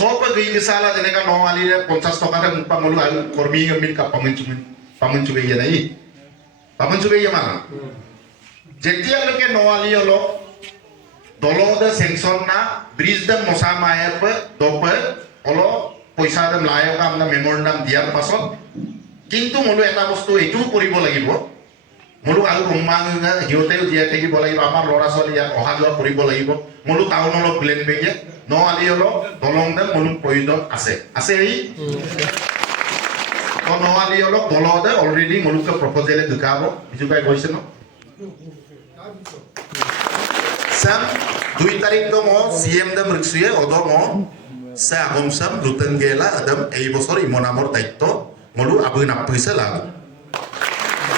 Sopa gay misala jeneka no ali 50 টাকা তে মুপা মলু আলু কর্মী আমিন কা পামন চুবে ইয়া নাই পামন চুবে ইয়া মান যেতিয়া লকে no ali হলো দলদ সেংশন না ব্রিজ দম মসা মায়াপ দপ হলো পয়সা দম লায়ক আমনা মেমোরেন্ডাম দিয়ার পাছত কিন্তু মলু এটা বস্তু এটু কৰিব লাগিব মলু আলু ৰম্মাং হিওতেও দিয়া থাকিব লাগিব আমাৰ লৰা ছোৱালী ইয়াত অহা যোৱা কৰিব লাগিব মলু টাউন হলো প্লেন বেগে ন আলি হলো দলং দম মলু প্ৰয়োজন আছে এই তো ন আলি হলো দলদ অলরেডি মলুকে প্রপোজালে দেখাবো বিজু ভাই কৈছে ন sam 2 তারিখ তো মো সিএম দম রিক্সিয়ে ওদ মো সা আগম সাম লুতেন গেলা আদম এই বছর ইমনামর দায়িত্ব মলু আবু নাপইছে লাগু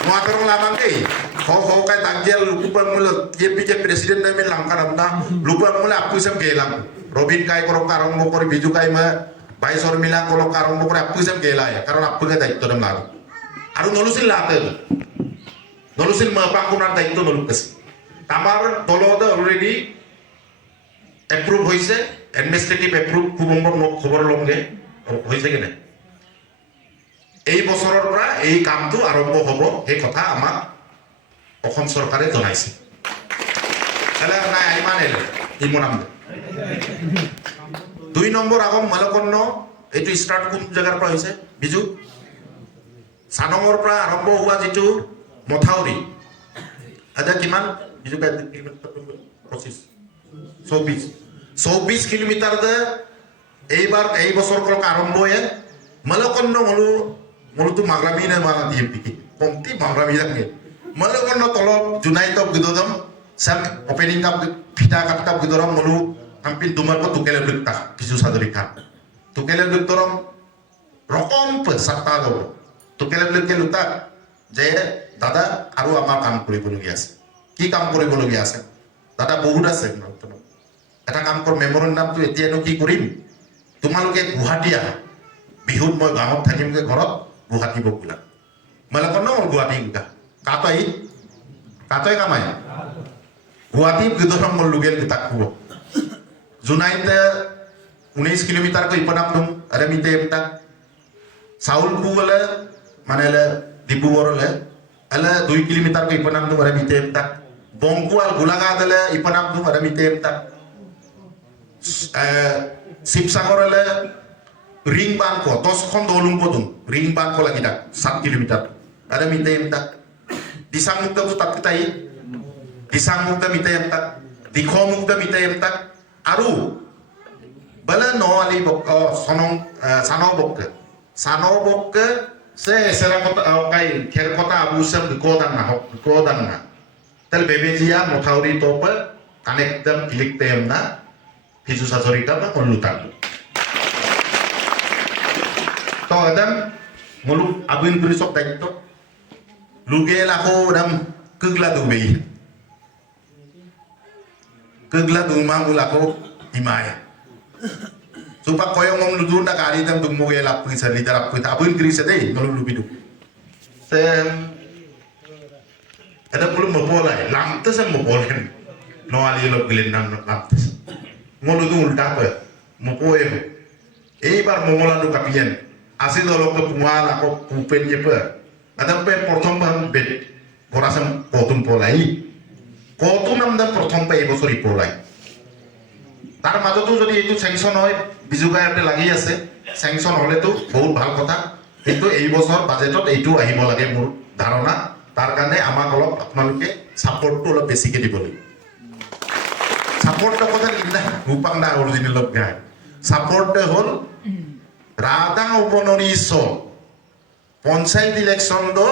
mo atarong lamang kay ho kay tagyal lupa mo la yepi ke president namin lang karamta lupa mo la apu isam gelang robin kay korok karong mo kori biju kay ma baisor milang korok karong mo kori apu isam gela ya karon apu ka daitto dam lagu aru nolusin late nolusin ma pakunar daitto nolukes tamar doloda already approve hoise administrative approve kubombor no khobor lomge hoise kene এই বছৰৰ পৰা এই কামটো আৰম্ভ হ'ব এই কথা আমাক অসম চৰকাৰে জনাইছে তাহলে নাই আইমানেল ইমনাম 2 নম্বৰ আগম মালকন্ন এইটো স্টাৰ্ট কোন জায়গাৰ পৰা হৈছে বিজু সানমৰ পৰা আৰম্ভ হোৱা যেটো মথাউৰি আদা কিমান বিজু 24 কিলোমিটাৰ দে এইবাৰ এই বছৰ কল আৰম্ভ হয় মালকন্ন মলুটো মাগরামি না মানা দিয়ে পিকি কমতি মাগরামি লাগে মালকন্ন তলব জুনাই তব গদদম সাম ওপেনিং কাপ ফিটা কাপ গদরম মলু আম্পিন দুমার কো তুকেলে লুকতা কিছু সাদরি খা তুকেলে লুকতরম রকম সাতা গব তুকেলে লুকতা যে দাদা আৰু আমাৰ কাম কৰিবলগীয়া আছে কি কাম কৰিবলগীয়া আছে দাদা বহুত আছে এটা কাম কৰ মেমোৰেন্ডামটো এতিয়ানো কি কৰিম তোমালোকে গুৱাহাটী আহা বিহুত মই গাঁৱত থাকিমগে ঘৰত গুৱাহাটী বকুলা মালকন্ন গুৱাহাটী গা কাতই কামাই গুৱাহাটী গদৰম লুগেল তাকব জুনাইতে 19 কিলোমিটাৰ কো ইপনাম দুম আৰে মিতে এমতা সাউল কুলে মানে ডিব্ৰুগড়লে এলে 2 কিলোমিটার কো ইপনাম দুম আরে মিতে এমতা বংকুয়াল গোলাঘাট দলে ইপনাম দুম আরে মিতে এমতা শিবসাগরলে ring bangko tos kon dolung podung ring bangko lagi dak 7 kilometer ada minta yang tak disang mukta tu tak kita disang mukta minta yang tak dikho mukta minta yang tak aru bala no ali bok sano bok se sera kota kai kher kota abu sam kodan na tel bebejia mothauri topa connect them click them na fisu sajorita na konlutan to adam mulu abin turisok daito lugel ako dam kegla duma mula ko himaya supak koyong mom ludun na kari dam dum mogel ap sa lidar ap ta abin kris dei mulu lubidu sem ada mulu mopolai lamtes sem mopolen no ali lo gelen nam lamtes mulu du ulta pa mopoe eibar momola du kapien así dolo ke pumal ako pupen je pe ada pe prothom bang bet gorasam kotum polai kotum nam da prothom pe ebosori polai tar majoto jodi etu sanction hoy bijugaয়তে লাগি আছে sanction হলে তো বহুত ভাল কথা কিন্তু এই বছর বাজেটত এইটো আহিব লাগে মোৰ ধাৰণা তাৰ কাৰণে আমাক অলপ আপোনালোকে সাপোৰ্টটো অলপ বেছিকে দিব লাগিব সাপোৰ্ট কথা কিনা উপাং না অৰিজিনাল লগ গায় সাপোৰ্ট হল ৰাধা উপনৰিস পঞ্চায়েত ইলেকশন দো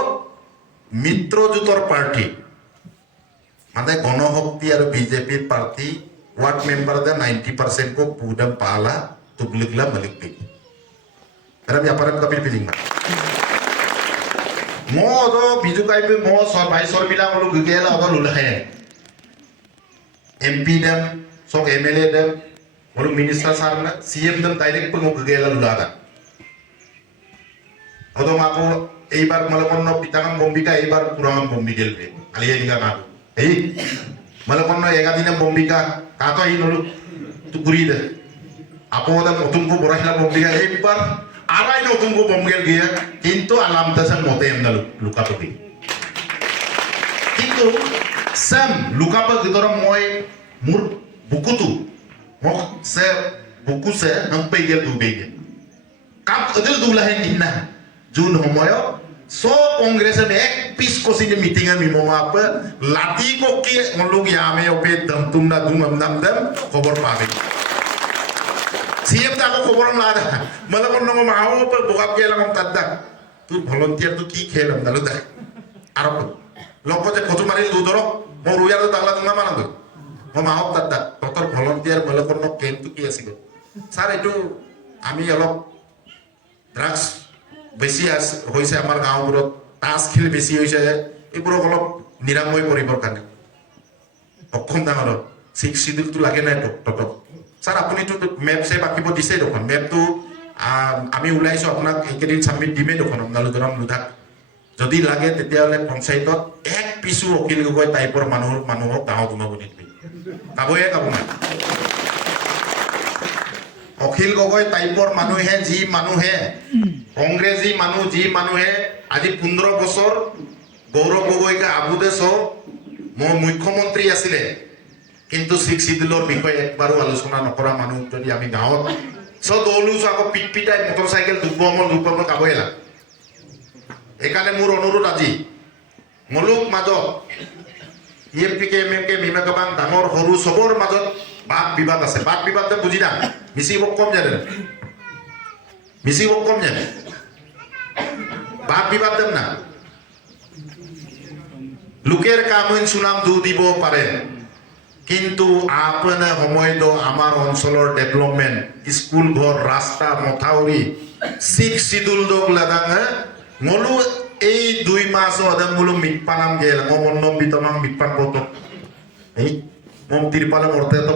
মিত্ৰজোঁটৰ পার্টি মানে গণশক্তি আর বিজেপি পার্টি ওয়ার্ড মেম্বার দে 90% को पूडम पाला तुगलिकला मलिक पे अरे व्यापारम कपिल पिलिंग ना मो दो बिजु काई पे मो सो भाई सर मिला मलु गगेला और लुल है एमपी दम सो एमएलए दम मलु मिनिस्टर सार ना सीएम दम डायरेक्ट पे मो गगेला लुलादा odo mako eibar malakonno pitangan bombika eibar kurangan bombigel be aliya diga na malakonno ega dina bombika kato hi nolu tu gurida Apo ada notun ko borai la bom dia ekbar arai notun ko bom gel dia কিন্তু alam tasa mote emna luka to কিন্তু sam luka pa gidora moi mur bukutu mok se buku se nang pegel du bege kap adil dula hen inna jun homoyo so congress में एक piece को सी meeting में मिमो आप लाती को की हम लोग यहाँ में ओपे दम तुम ना दुम हम दम दम खबर पावे सीएम ता को खबर ना दा मतलब उन लोगों माओ पर बुकाप के लगा तद्दा तू वॉलंटियर तू की खेल हम दालो दा आरब लोग को जे खोजु मारी दू दरो मो रुया तो दागला दूंगा माना दो मो माओ तद्दा डॉक्टर वॉलंटियर मतलब उन लोग केम तू की ऐसी को सारे जो आमी अलग ड्रग्स বেছি হৈছে আমাৰ গাঁওবোৰত তাস খেল বেছি হৈছে এইবোৰক অলপ নিৰাময় কৰিবৰ কাৰণে অক্ষম ডাঙৰ 6 শিডিউলটো লাগে নাই টক স্যাৰ আপুনিতো মেপ সে বাকিব দিছে দেখোন মেপটো আমি উলাইছো আপোনাক একেদিন সাবমিট দিমে দেখোন আপোনালোকৰ লুধাক যদি লাগে তেতিয়াহলে পঞ্চায়তত এক পিছু অকিল গগৈ টাইপৰ মানুহক গাঁও দুমাব নিদিবি কাবয়ে কাব না অখিল গগৈ টাইপৰ মানুহে যি মানুহে কংগ্ৰেছী মানুহ যি মানুহে আজি 15 বছৰ গৌৰৱ গগৈকে আবুদেশ মুখ্যমন্ত্ৰী আছিলে কিন্তু 6 শিডিউলৰ বিষয়ে একবাৰো আলোচনা নকৰা মানুহ যদি আমি গাঁৱত দৌলুছ আকৌ পিটপিটাই মটৰচাইকেল দুপমৰ কাবইলা এইকাৰণে মোৰ অনুৰোধ আজি মলুক মাজত ইএমপিকে এমএমকে মিমাকাবাং ডাঙৰ সৰু সবৰ মাজত বাদ বিবাদ আছে বাদ বিবাদতে বুজি না মিছি কম জানে মিছি কম জানে বাদ বিবাদ দেম না লোকের কামইন সুনাম দু দিব পাৰে কিন্তু আপনে সময়তো আমাৰ অঞ্চলৰ ডেভেলপমেন্ট স্কুল ঘৰ ৰাস্তা মথাউৰি 6 শিডিউল দক লাগাং মলু এই 2 মাস অদম মুলু মিটপানাম গেল মন্নম বিতমাং মিটপান বত এই মম তিরপালা মরতে তো